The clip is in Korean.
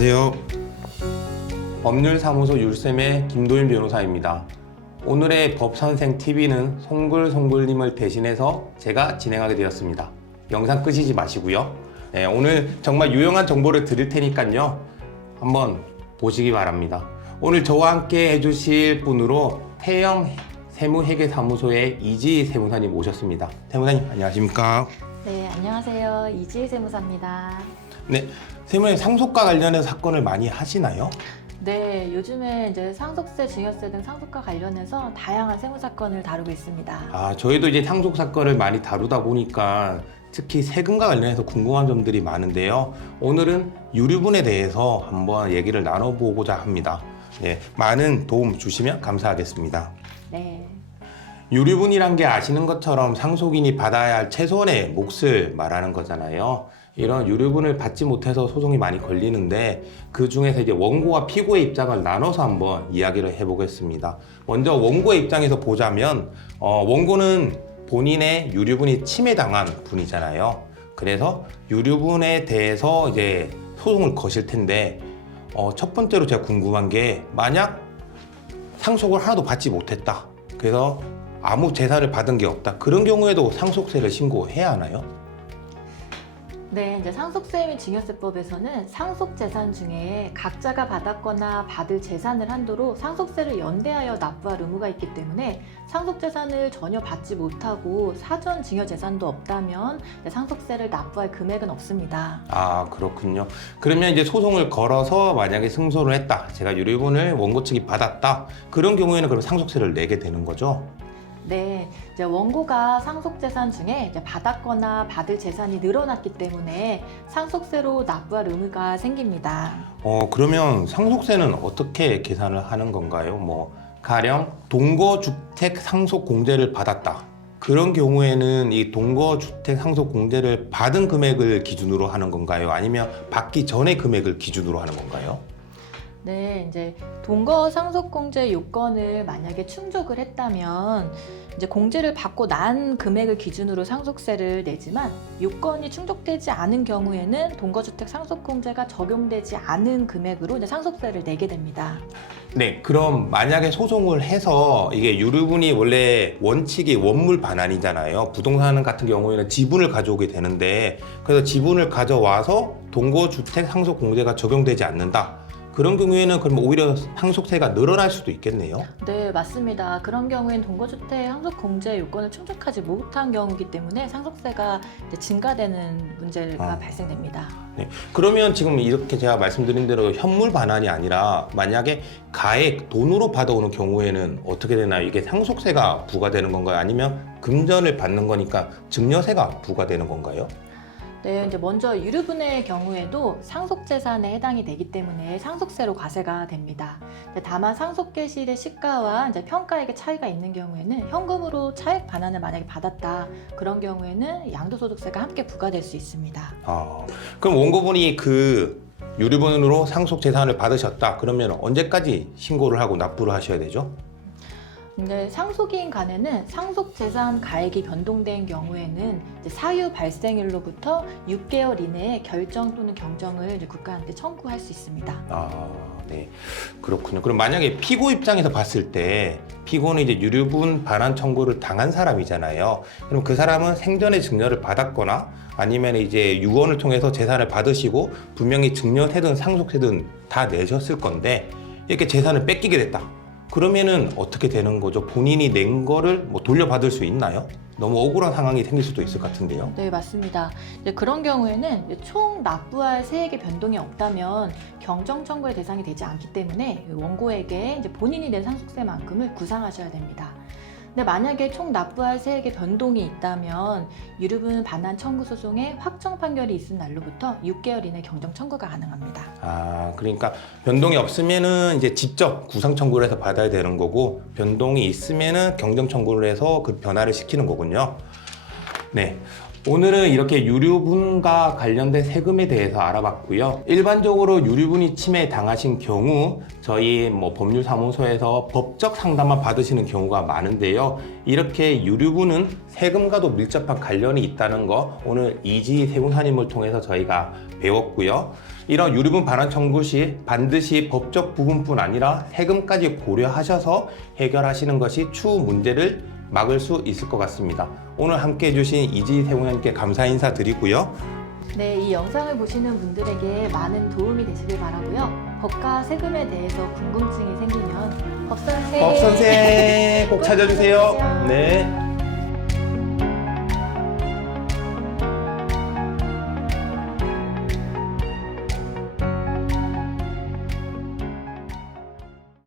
안녕하세요. 법률사무소 율쌤의 김도윤 변호사입니다. 오늘의 법선생TV는 송글송글님을 대신해서 제가 진행하게 되었습니다. 영상 끄시지 마시고요. 네, 오늘 정말 유용한 정보를 드릴 테니까요. 한번 보시기 바랍니다. 오늘 저와 함께 해주실 분으로 태영 세무회계사무소의 이지희 세무사님 오셨습니다. 세무사님 안녕하십니까? 네, 안녕하세요. 이지희 세무사입니다. 네, 세무사님 상속과 관련해서 사건을 많이 하시나요? 네, 요즘에 이제 상속세, 증여세 등 상속과 관련해서 다양한 세무 사건을 다루고 있습니다. 저희도 이제 상속 사건을 많이 다루다 보니까 특히 세금과 관련해서 궁금한 점들이 많은데요. 오늘은 유류분에 대해서 한번 얘기를 나눠보고자 합니다. 네, 많은 도움 주시면 감사하겠습니다. 네. 유류분이란 게 아시는 것처럼 상속인이 받아야 할 최소한의 몫을 말하는 거잖아요. 이런 유류분을 받지 못해서 소송이 많이 걸리는데 그 중에서 이제 원고와 피고의 입장을 나눠서 한번 이야기를 해보겠습니다. 먼저 원고의 입장에서 보자면 원고는 본인의 유류분이 침해당한 분이잖아요. 그래서 유류분에 대해서 이제 소송을 거실 텐데 첫 번째로 제가 궁금한 게 만약 상속을 하나도 받지 못했다. 그래서 아무 재산을 받은 게 없다. 그런 경우에도 상속세를 신고해야 하나요? 네, 이제 상속세 및 증여세법에서는 상속재산 중에 각자가 받았거나 받을 재산을 한도로 상속세를 연대하여 납부할 의무가 있기 때문에 상속재산을 전혀 받지 못하고 사전 증여재산도 없다면 상속세를 납부할 금액은 없습니다. 그렇군요. 그러면 이제 소송을 걸어서 만약에 승소를 했다. 제가 유류분을 원고 측이 받았다. 그런 경우에는 그럼 상속세를 내게 되는 거죠? 네, 이제 원고가 상속재산 중에 이제 받았거나 받을 재산이 늘어났기 때문에 상속세로 납부할 의무가 생깁니다. 그러면 상속세는 어떻게 계산을 하는 건가요? 가령 동거주택 상속공제를 받았다. 그런 경우에는 이 동거주택 상속공제를 받은 금액을 기준으로 하는 건가요? 아니면 받기 전의 금액을 기준으로 하는 건가요? 네, 이제 동거 상속공제 요건을 만약에 충족을 했다면 이제 공제를 받고 난 금액을 기준으로 상속세를 내지만 요건이 충족되지 않은 경우에는 동거주택 상속공제가 적용되지 않은 금액으로 이제 상속세를 내게 됩니다. 네, 그럼 만약에 소송을 해서 이게 유류분이 원래 원칙이 원물 반환이잖아요. 부동산 같은 경우에는 지분을 가져오게 되는데 그래서 지분을 가져와서 동거주택 상속공제가 적용되지 않는다. 그런 경우에는 그럼 오히려 상속세가 늘어날 수도 있겠네요. 네, 맞습니다. 그런 경우에는 동거주택 상속공제 요건을 충족하지 못한 경우이기 때문에 상속세가 이제 증가되는 문제가 발생됩니다. 네, 그러면 지금 이렇게 제가 말씀드린 대로 현물 반환이 아니라 만약에 가액, 돈으로 받아오는 경우에는 어떻게 되나요? 이게 상속세가 부과되는 건가요? 아니면 금전을 받는 거니까 증여세가 부과되는 건가요? 네, 이제 먼저 유류분의 경우에도 상속재산에 해당이 되기 때문에 상속세로 과세가 됩니다. 다만 상속계실의 시가와 이제 평가액의 차이가 있는 경우에는 현금으로 차액 반환을 만약에 받았다. 그런 경우에는 양도소득세가 함께 부과될 수 있습니다. 그럼 원고분이 그 유류분으로 상속재산을 받으셨다. 그러면 언제까지 신고를 하고 납부를 하셔야 되죠? 근데 상속인 간에는 상속재산 가액이 변동된 경우에는 이제 사유 발생일로부터 6개월 이내에 결정 또는 경정을 이제 국가한테 청구할 수 있습니다. 네, 그렇군요. 그럼 만약에 피고 입장에서 봤을 때 피고는 이제 유류분 반환 청구를 당한 사람이잖아요. 그럼 그 사람은 생전에 증여를 받았거나 아니면 이제 유언을 통해서 재산을 받으시고 분명히 증여세든 상속세든 다 내셨을 건데 이렇게 재산을 뺏기게 됐다. 그러면은 어떻게 되는 거죠? 본인이 낸 거를 돌려받을 수 있나요? 너무 억울한 상황이 생길 수도 있을 것 같은데요. 네, 맞습니다. 이제 그런 경우에는 이제 총 납부할 세액의 변동이 없다면 경정 청구의 대상이 되지 않기 때문에 원고에게 이제 본인이 낸 상속세만큼을 구상하셔야 됩니다. 근데 만약에 총 납부할 세액의 변동이 있다면 유류분 반환 청구 소송의 확정 판결이 있은 날로부터 6개월 이내 경정 청구가 가능합니다. 그러니까 변동이 없으면은 이제 직접 구상 청구를 해서 받아야 되는 거고 변동이 있으면은 경정 청구를 해서 그 변화를 시키는 거군요. 네. 오늘은 이렇게 유류분과 관련된 세금에 대해서 알아봤고요. 일반적으로 유류분이 침해 당하신 경우 저희 법률사무소에서 법적 상담만 받으시는 경우가 많은데요. 이렇게 유류분은 세금과도 밀접한 관련이 있다는 거 오늘 이지 세무사님을 통해서 저희가 배웠고요. 이런 유류분 반환 청구 시 반드시 법적 부분뿐 아니라 세금까지 고려하셔서 해결하시는 것이 추후 문제를 막을 수 있을 것 같습니다. 오늘 함께 해주신 이지 세무사님께 감사 인사드리고요. 네, 이 영상을 보시는 분들에게 많은 도움이 되시길 바라고요. 법과 세금에 대해서 궁금증이 생기면 법선생 법선생 꼭 찾아주세요. 네.